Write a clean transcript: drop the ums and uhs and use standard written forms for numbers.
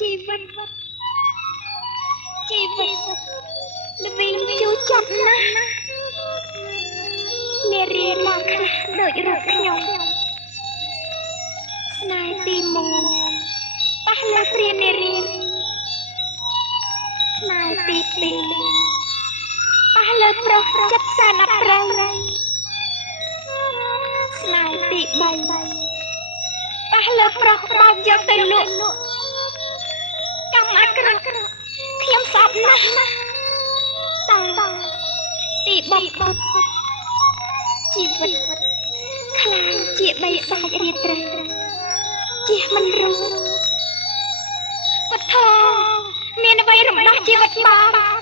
ជីវិតល្វីងជួចាប់ណាស់នារីមកខ្លះដូចរត់ខ្ញុំស្នេហ៍ទីមុំប៉ះលើព្រានារីស្នេហ៍ទីពីរប៉ះលើប្រុសចិត្តសែនអប្រៃស្នេហ៍ទី3ប៉ះលើប្រុសបោកយកទៅលក់កម្មអាក្រក់ខ្ញុំស្អប់ណាស់តើទីបំផុតជីវិតខ្លាចជាបីសាច់រាត្រីជិះមិនរួចវត្ថុមានអ្វីរំដោះជីវិតបង